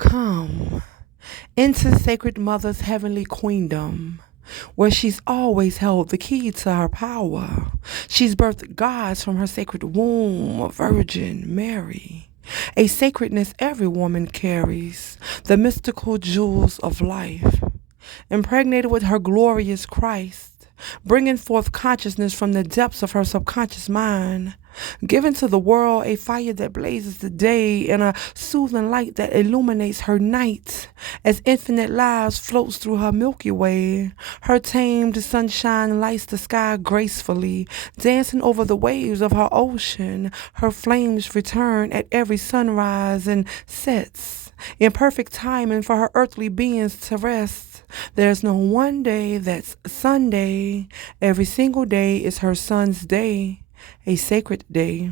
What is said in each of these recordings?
Come into Sacred Mother's heavenly queendom, where she's always held the key to her power. She's birthed gods from her sacred womb, Virgin Mary. A sacredness every woman carries, the mystical jewels of life. Impregnated with her glorious Christ, bringing forth consciousness from the depths of her subconscious mind, giving to the world a fire that blazes the day and a soothing light that illuminates her night, as infinite lives floats through her Milky Way. Her tamed sunshine lights the sky gracefully, dancing over the waves of her ocean. Her flames return at every sunrise and sets, in perfect timing for her earthly beings to rest. There's no one day that's Sunday. Every single day is her son's day, a sacred day.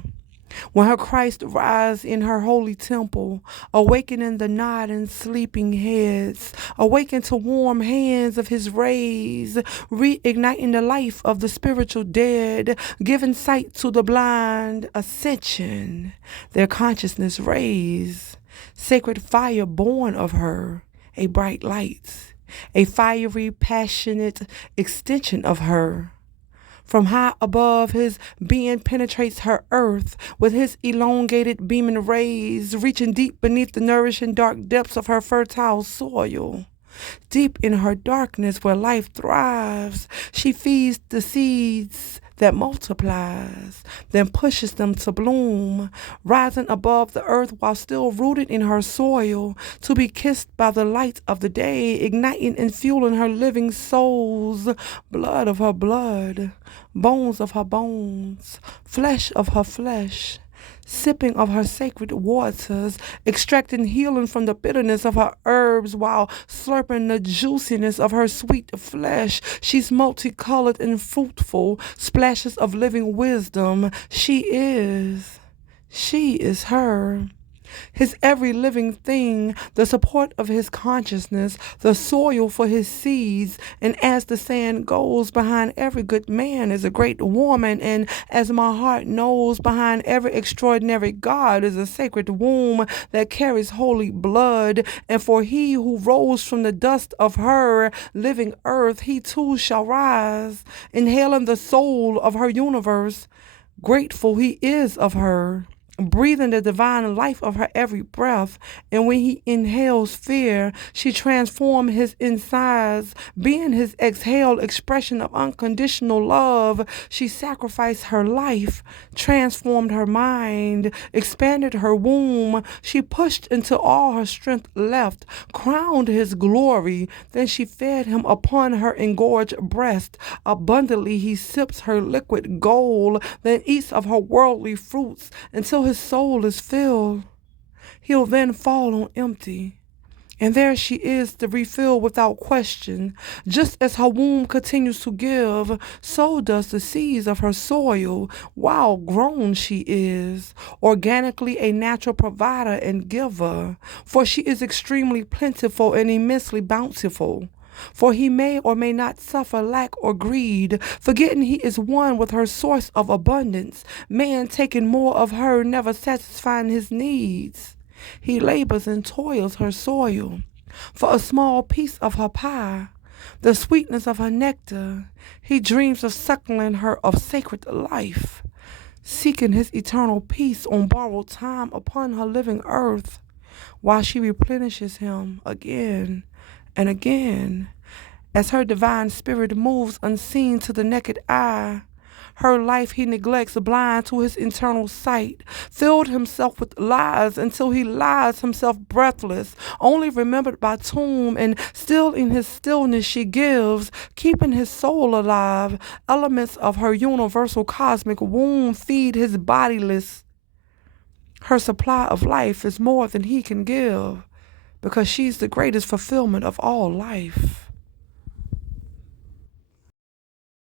When her Christ rise in her holy temple, awakening the nodding sleeping heads, awaken to warm hands of his rays, reigniting the life of the spiritual dead, giving sight to the blind, ascension, their consciousness raised, sacred fire born of her, a bright light, a fiery, passionate extension of her. From high above, his being penetrates her earth with his elongated beaming rays, reaching deep beneath the nourishing dark depths of her fertile soil. Deep in her darkness where life thrives, she feeds the seeds that multiplies, then pushes them to bloom, rising above the earth while still rooted in her soil, to be kissed by the light of the day, igniting and fueling her living soul's blood of her blood, bones of her bones, flesh of her flesh, sipping of her sacred waters, extracting healing from the bitterness of her herbs while slurping the juiciness of her sweet flesh. She's multicolored and fruitful, splashes of living wisdom. She is her. His every living thing, the support of his consciousness, the soil for his seeds. And as the saying goes, behind every good man is a great woman, and as my heart knows, behind every extraordinary God is a sacred womb that carries holy blood. And for he who rose from the dust of her living earth, he too shall rise, inhaling the soul of her universe. Grateful he is of her, breathing the divine life of her every breath. And when he inhales fear, she transforms his insides, being his exhaled expression of unconditional love. She sacrificed her life, transformed her mind, expanded her womb. She pushed into all her strength left, crowned his glory. Then she fed him upon her engorged breast. Abundantly he sips her liquid gold, then eats of her worldly fruits until his soul is filled. He'll then fall on empty. And there she is to refill without question. Just as her womb continues to give, so does the seeds of her soil. While grown she is, organically a natural provider and giver. For she is extremely plentiful and immensely bountiful. For he may or may not suffer lack or greed, forgetting he is one with her source of abundance, man taking more of her, never satisfying his needs. He labors and toils her soil for a small piece of her pie, the sweetness of her nectar. He dreams of suckling her of sacred life, seeking his eternal peace on borrowed time upon her living earth, while she replenishes him again and again, as her divine spirit moves unseen to the naked eye. Her life he neglects, blind to his internal sight, filled himself with lies until he lies himself breathless, only remembered by tomb, and still in his stillness she gives, keeping his soul alive. Elements of her universal cosmic womb feed his bodiless. Her supply of life is more than he can give, because she's the greatest fulfillment of all life.